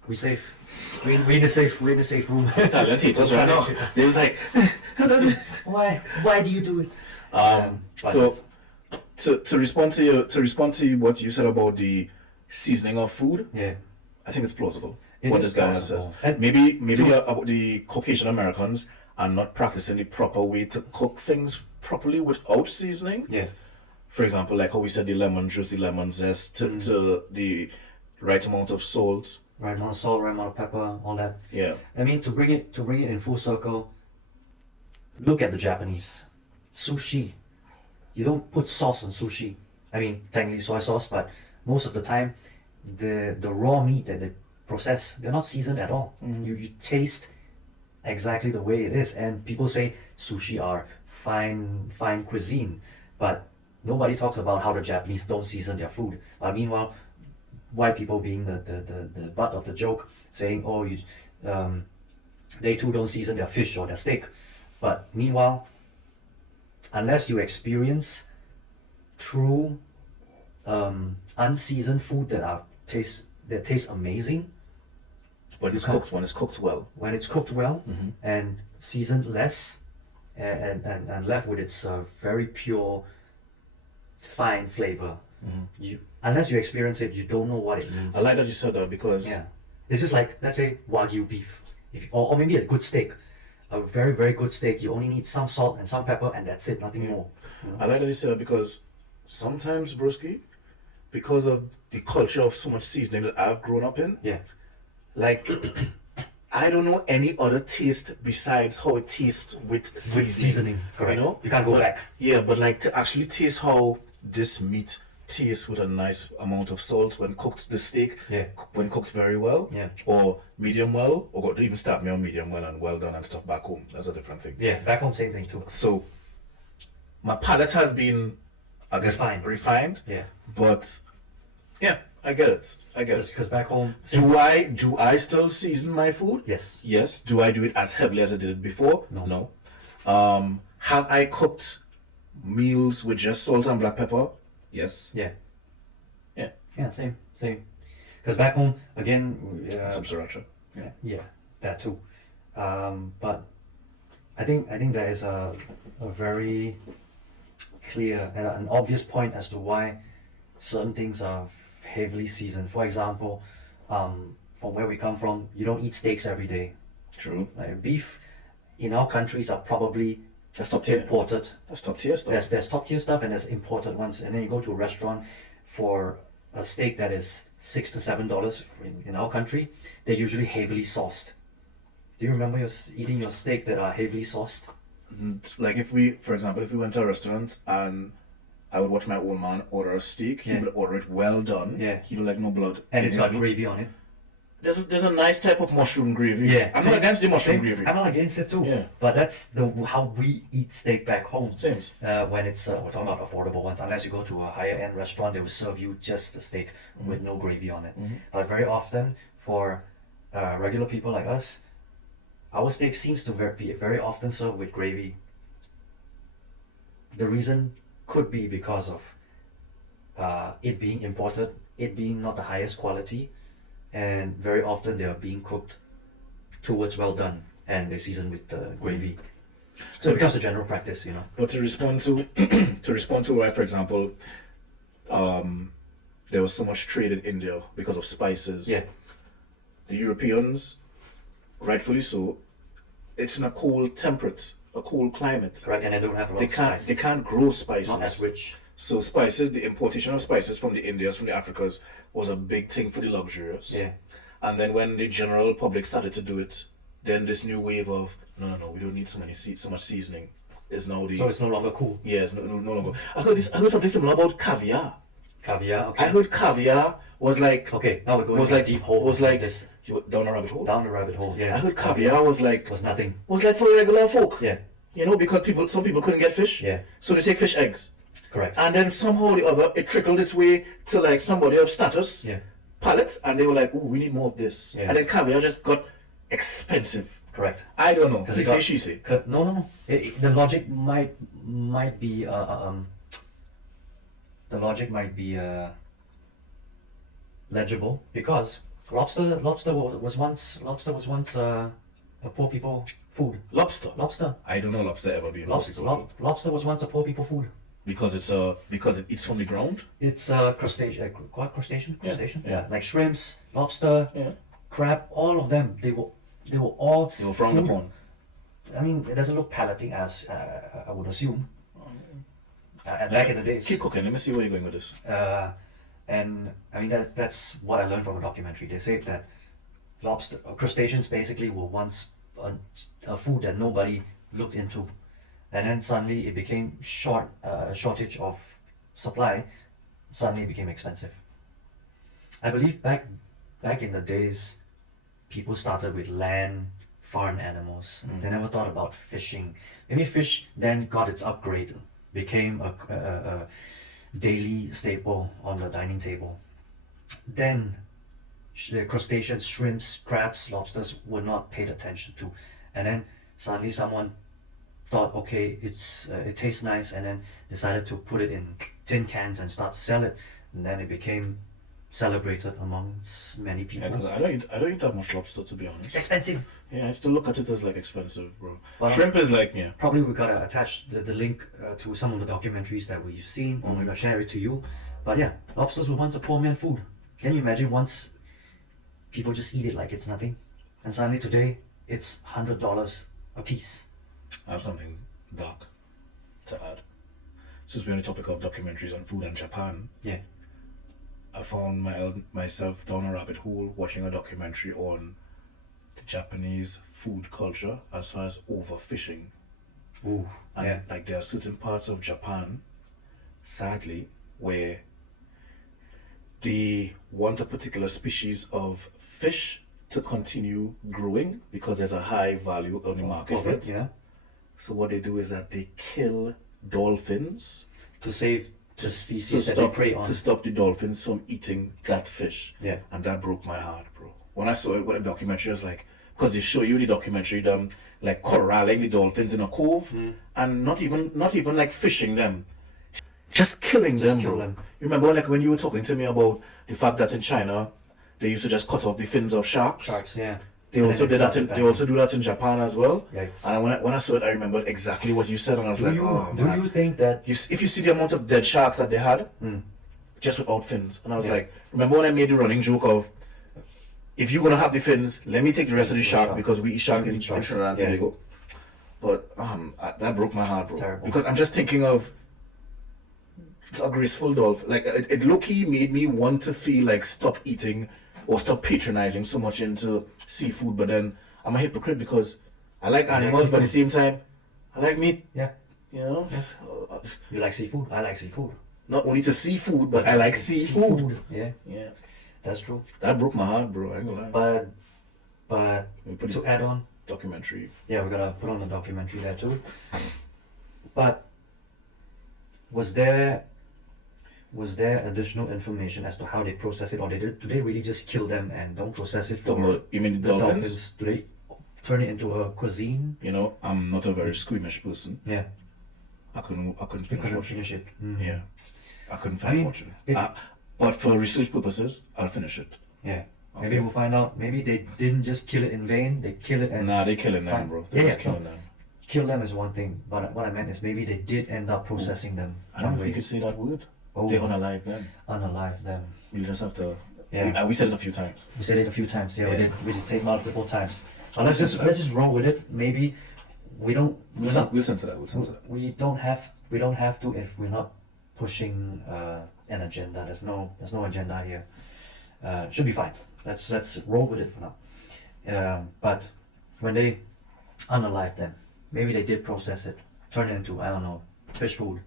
We safe. We in the safe. We're in the safe room. Italian haters right now. They was like, Why? Why do you do it? so to respond to what you said about the seasoning of food, Yeah. I think it's plausible. It What is this guy plausible. says. And Maybe about the Caucasian Americans are not practicing the proper way to cook things properly without seasoning. Yeah. For example, like how we said the lemon juice, the lemon zest, to the right amount of salt. Right amount of salt, right amount of pepper, all that. Yeah. I mean, to bring it in full circle, look at the Japanese sushi. You don't put sauce on sushi. I mean, technically soy sauce, but most of the time, the raw meat that they process, they're not seasoned at all. You taste exactly the way it is, and people say sushi are fine cuisine, but nobody talks about how the Japanese don't season their food. But meanwhile, white people being the butt of the joke, saying, oh, they too don't season their fish or their steak. But meanwhile, unless you experience true unseasoned food that taste amazing, When it's cooked well. when it's cooked well and seasoned less, and left with its very pure, fine flavor, unless you experience it, you don't know what it means. I like that you said that because It's just like, let's say, Wagyu beef, or maybe a good steak, a very, very good steak. You only need some salt and some pepper, and that's it, nothing more. I like that you said that because sometimes, broski, because of the culture of so much seasoning that I've grown up in, Yeah. like I don't know any other taste besides how it tastes with seasoning. With seasoning, correct. You know? You can't go back. Yeah, but like to actually taste how this meat tastes with a nice amount of salt when cooked, the steak, Yeah. when cooked very well, Yeah. or medium well, or don't even start me on medium well and well done and stuff back home. That's a different thing. Yeah, back home, same thing too. So my palate has been, I guess, refined. Yeah. But yeah, I get it. Because back home, Do I still season my food? yes. Yes. Do I do it as heavily as I did it before? No. Have I cooked meals with just salt and black pepper? Yes. Yeah. Yeah. Yeah, same. Because back home, again, Some sriracha. Yeah. yeah, that too. But I think there is a very clear and an obvious point as to why certain things are heavily seasoned. For example, from where we come from, you don't eat steaks every day. True. Like beef in our countries are probably That's top tier. imported. That's top tier stuff. There's top tier stuff and there's imported ones. And then you go to a restaurant for a steak that is $6 to $7 in our country. They're usually heavily sauced. Do you remember eating your steak that are heavily sauced? Like for example, if we went to a restaurant and I would watch my old man order a steak, he would order it well done. Yeah. He would like no blood. And in it's his got meat. gravy on it. There's a nice type of mushroom gravy. Yeah. I'm not against the mushroom Same. gravy. I'm not against it too. Yeah. But that's how we eat steak back home. Same. When it's we're talking about affordable ones. Unless you go to a higher end restaurant, they will serve you just the steak with no gravy on it. But very often for regular people like us, our steak seems to be very often served with gravy. The reason could be because of it being imported, it being not the highest quality, and very often they are being cooked towards well done, and they season with gravy. So it becomes a general practice, you know. But to respond to why, for example, there was so much trade in India because of spices. Yeah. The Europeans, rightfully so, it's in a cool climate. Correct, and they don't have a lot of spices. They can't grow spices. Not as rich. So spices, the importation of spices from the Indias, from the Africas, was a big thing for the luxurious. Yeah. And then when the general public started to do it, then this new wave of no, we don't need so much seasoning is now the. So it's no longer cool. Yeah, it's no longer. I heard something similar about caviar. Caviar, okay. I heard caviar was like. Okay, now we're going was to like a deep hole. Was like this. You went down a rabbit hole. Down the rabbit hole, yeah. I heard caviar was like. Was nothing. Was like for regular folk. Yeah. You know, because some people couldn't get fish. Yeah. So they take fish eggs. Correct. And then somehow or the other, it trickled its way to like somebody of status. Yeah. Palates, and they were like, "Ooh, we need more of this." Yeah. And then caviar just got expensive. Correct. I don't know. Because He say, she say. No. The logic might be the logic might be legible because lobster was once a poor people food. Lobster. I don't know lobster ever being Lobster was once a poor people food. Because it eats from the ground. It's crustacean. Crustacean. Yeah. Like shrimps, lobster, crab. All of them. They were all. They were frowned upon. I mean, it doesn't look palating as I would assume. Back in the days. Keep cooking. Let me see where you're going with this. And I mean that's what I learned from a documentary. They say that crustaceans basically were once a food that nobody looked into, and then suddenly it became shortage of supply. Suddenly it became expensive. I believe back in the days, people started with land farm animals. They never thought about fishing. Maybe fish then got its upgrade, became a daily staple on the dining table. Then the crustaceans, shrimps, crabs, lobsters were not paid attention to, and then suddenly someone thought, okay, it tastes nice, and then decided to put it in tin cans and start to sell it, and then it became celebrated amongst many people. Yeah, because I don't eat that much lobster, to be honest. It's expensive. Yeah, I still look at it as like expensive, bro. Well, shrimp is like Probably we gotta attach the link to some of the documentaries that we've seen, or we're gonna share it to you. But yeah, lobsters were once a poor man food. Can you imagine once people just eat it like it's nothing, and suddenly today it's $100 a piece. I have something dark to add. Since we're on the topic of documentaries on food and Japan, Yeah. I found myself down a rabbit hole watching a documentary on the Japanese food culture as far as overfishing. Ooh. And Yeah. like there are certain parts of Japan, sadly, where they want a particular species of fish to continue growing because there's a high value on the market for it. Yeah. So what they do is that they kill dolphins To save the species that they stop prey on. to stop the dolphins from eating that fish. Yeah. And that broke my heart, bro. When I saw it, what the documentary was like, because they show you the documentary them like corralling the dolphins in a cove and not even like fishing them, just killing them, kill bro. them. You remember like when you were talking to me about the fact that in China they used to just cut off the fins of sharks. Sharks, yeah. They And also then did that. cut it They back. also do that in Japan as well. Yikes. And when I saw it, I remembered exactly what you said, and I was Do like, you oh do man. you think that If you see the amount of dead sharks that they had, just without fins, and I was Yeah. like, remember when I made the running joke of, if you're gonna have the fins, let me take the rest of the shark because we eat shark in sharks. Trinidad and Yeah. Tobago. But that broke my heart, bro. It's terrible. Because I'm just thinking of it's a graceful dolphin. Like it low-key made me want to feel like stop eating or stop patronizing so much into seafood. But then I'm a hypocrite because I like animals, but at the same time, I like meat. Yeah. You know, You like seafood? I like seafood. not only to seafood, but I like seafood. Yeah, Yeah, that's true. that broke my heart, bro. I ain't gonna lie. But We put to it add on, documentary. yeah, we're gonna put on the documentary there too. But was there additional information as to how they process it, or do they really just kill them and don't process it for You mean the dolphins? Do they turn it into a cuisine? You know, I'm not a very squeamish person. Yeah, I couldn't you finish couldn't watching. finish it. Yeah, I couldn't I finish mean, watching it- it. But for research purposes, I'll finish it. Yeah. Maybe Okay. we'll find out. Maybe they didn't just kill it in vain. They kill it and Nah, they killing them, Fine. bro. They're Yeah, just yeah, killing them. kill them is one thing. But what I meant is maybe they did end up processing them I don't one know if you way. could say that word. Oh, They're unalive then. unalive them. We'll just have to. Yeah. We said it a few times. We said it a few times. Yeah, we Yeah. did. We just said multiple times. But let's just roll with it. Maybe we don't. We'll censor that. We'll censor that. We don't have to if we're not pushing an agenda. There's no agenda here. Should be fine. Let's roll with it for now. But when they unalive them, maybe they did process it, turn it into, I don't know, fish food.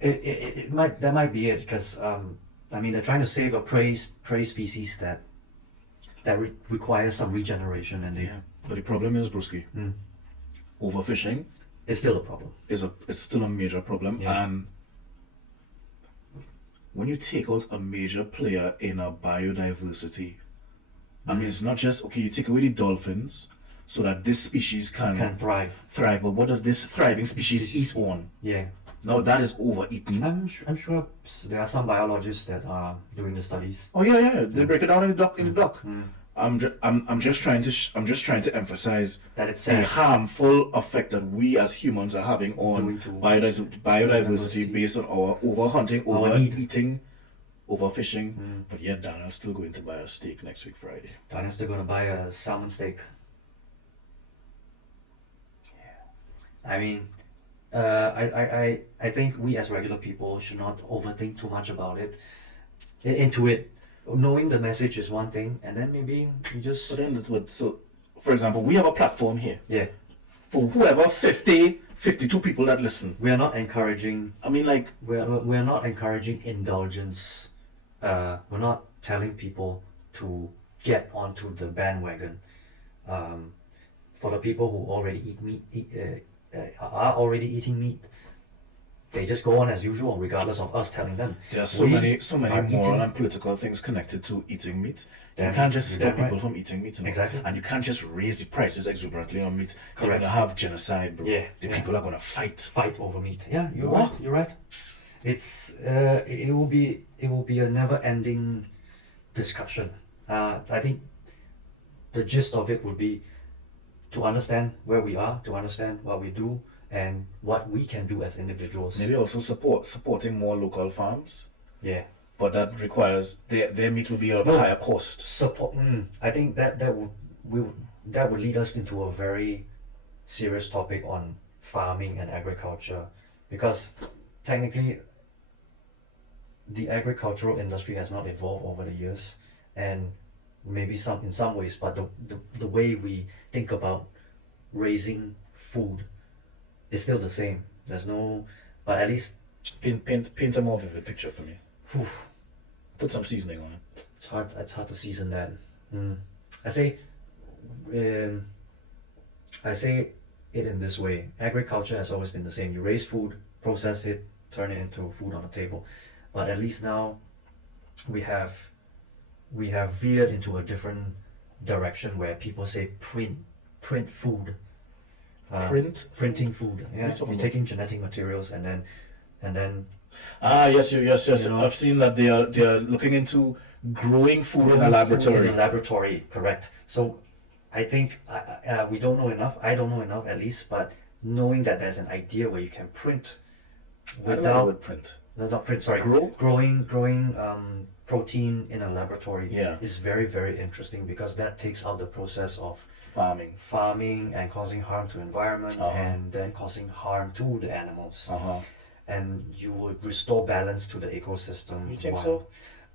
That might be it, because I mean they're trying to save a prey species that requires some regeneration, and Yeah. But the problem is, Brusky, overfishing it's still a problem. it's still a major problem, Yeah. and when you take out a major player in a biodiversity, I mean, it's not just, okay, you take away the dolphins so that this species Can thrive. but what does this thriving species eat on? Yeah. Now that is overeaten. I'm sure there are some biologists that are doing the studies. Oh yeah, they break it down in the doc. I'm just trying to emphasize That it's the sad. harmful effect that we as humans are having on Doing to biodiversity biodiversity. based on our overhunting, Our need. overeating, overfishing. But yet Daniel's still going to buy a steak next week Friday. Daniel's still gonna buy a salmon steak. I mean, I think we as regular people should not overthink too much about it. Into it, knowing the message is one thing, and then maybe you just But then that's what. So, for example, we have a platform here yeah. for whoever 52 people that listen. We are not encouraging. I mean, like, We're not encouraging indulgence. We're not telling people to get onto the bandwagon. For the people who already eat meat, are already eating meat, they just go on as usual, regardless of us telling them. there are so We many are moral eating- and political things connected to eating meat. You Damn, can't just you're stop damn people right. from eating meat, you know? Exactly. And you can't just raise the prices exuberantly on meat. You're Correct. gonna have genocide, bro. Yeah, The yeah. people are gonna fight. Fight over meat. Yeah, you're What? right. You're right. It's it will be a never-ending discussion. I think the gist of it would be to understand where we are, to understand what we do, and what we can do as individuals. Maybe also supporting more local farms, Yeah. but that requires their meat will be of a higher cost. Support. I think that would lead us into a very serious topic on farming and agriculture, because technically the agricultural industry has not evolved over the years, and maybe in some ways, but the way we think about raising food is still the same. There's no, but at least Paint a more vivid picture for me. whew, Put some seasoning on it. it's hard to season that. I say I say it in this way. Agriculture has always been the same. You raise food, process it, turn it into food on the table. But at least now we have veered into a different direction where people say print food. Printing food. you Yeah, talking you're about? taking genetic materials and then Yes. You know? I've seen that they are looking into growing food in a growing laboratory. food in a laboratory, correct. So I think we don't know enough. I don't know enough at least, but knowing that there's an idea where you can print I don't know the without word print. no, not print. Sorry, Grow? growing protein in a laboratory Yeah. is very, very interesting, because that takes out the process of Farming. and causing harm to environment, Uh-huh. and then causing harm to the animals, Uh-huh. and you would restore balance to the ecosystem. You think Wow. so?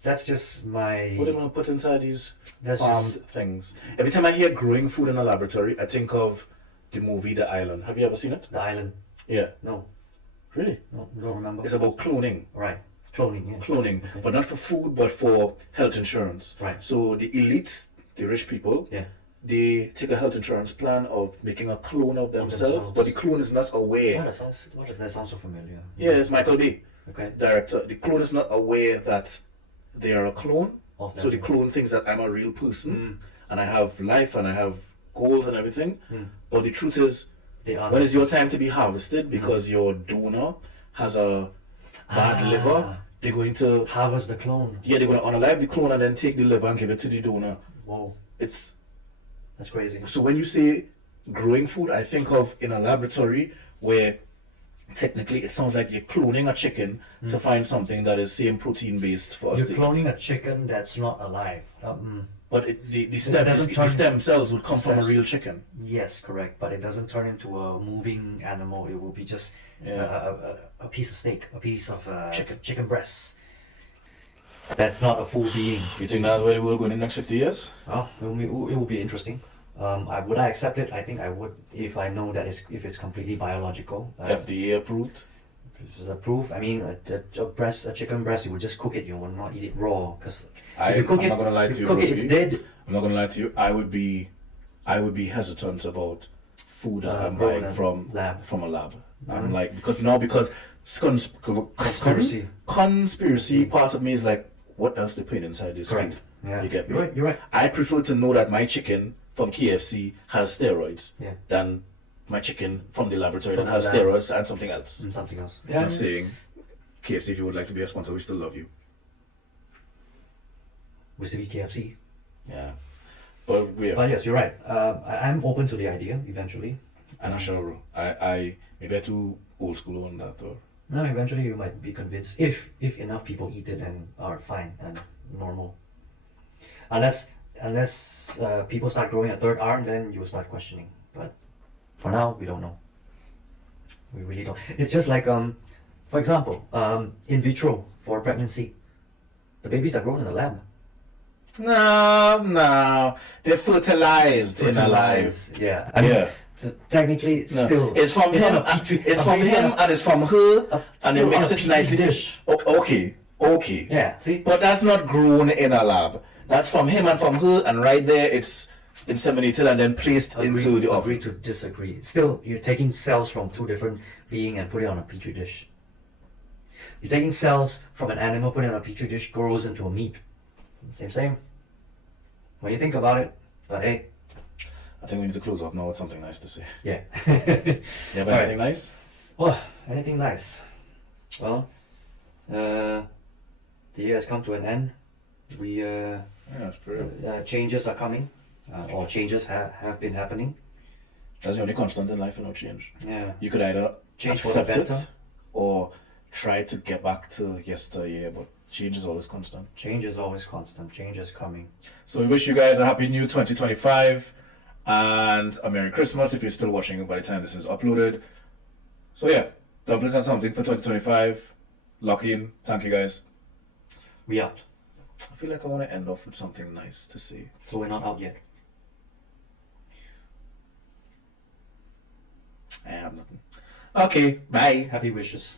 That's just my. What do you want to put inside these That's farmed just things? Every time I hear growing food in a laboratory, I think of the movie The Island. Have you ever seen it? the island. Yeah. No, Really? no, don't remember. It's about cloning. Right, cloning. Yeah. Cloning. Okay. But not for food, but for health insurance. Right. So the elites, the rich people, Yeah. they take a health insurance plan of making a clone of themselves, themselves. but the clone is not aware. Why does that sound so familiar? Yeah, it's Michael Bay, Okay. director. The clone is not aware that they are a clone. Of So the them. clone thinks that I'm a real person and I have life and I have goals and everything. But the truth is, They are when is your time to be harvested because your donor has a bad liver, they're going to harvest the clone. they're going to unalive the clone and then take the liver and give it to the donor. Whoa, It's that's crazy. so when you say growing food, I think of in a laboratory where technically it sounds like you're cloning a chicken to find something that is same protein based for us You're to cloning eat. a chicken that's not alive. But the doesn't turn- stem cells would come the from a stems- real chicken. Yes, correct. But it doesn't turn into a moving animal. It will be just a piece of steak, a piece of chicken breast. That's not a full being. You think that's where we'll go in the next 50 years? Well, it will be interesting. Would I accept it? I think I would, if I know that if it's completely biological. FDA approved? If it's approved. I mean, a chicken breast, you would just cook it. You would not eat it raw, because I'm not gonna lie to you, cook it, it's Rosie. dead. I'm not gonna lie to you. I would be hesitant about food that I'm grown buying in from lab. a lab. I'm like because Conspiracy. conspiracy part of me is like, what else they put inside this Correct. food? Yeah. You get me? You're right. You're right. I prefer to know that my chicken from KFC has steroids Yeah. than my chicken from the laboratory From that the has lab. steroids and something else. And something else. I'm Yeah. not saying KFC, if you would like to be a sponsor, we still love you. We still eat KFC. Yeah. But But yes, you're right. I'm open to the idea eventually. I'm not sure, bro. I maybe I'm too old school on that, or No, eventually you might be convinced if enough people eat it and are fine and normal. Unless people start growing a third arm, then you will start questioning. But for now, we don't know. We really don't. It's just like for example, in vitro for pregnancy, the babies are grown in the lab. No, they're fertilized in a live. Yeah. I mean, Yeah. technically, No. still. It's from it's him. on a petri- It's a from baby him on a- and it's from her, and they still mix on a it petri nicely. dish. Okay. Yeah. See. But that's not grown in a lab. That's from him and from her, and right there it's inseminated and then placed into the Agree oven. to disagree. Still, you're taking cells from two different beings and put it on a petri dish. You're taking cells from an animal, put it on a petri dish, grows into a meat. Same. When you think about it, but hey, I think we need to close off now with something nice to say. yeah. You have All anything nice? Well, anything nice? Well, the year has come to an end. We Yeah, that's pretty. changes are coming, or changes have been happening. That's the only constant in life, no change. Yeah. You could either Change for the accept better. it or try to get back to yesteryear, but change is always constant. Change is always constant. Change is coming. So we wish you guys a happy new 2025 and a Merry Christmas if you're still watching it by the time this is uploaded. So yeah, Dumplings N Something for 2025. Lock in. Thank you guys. We out. I feel like I want to end off with something nice to say. So we're not out yet. I have nothing. Okay, bye. Happy wishes.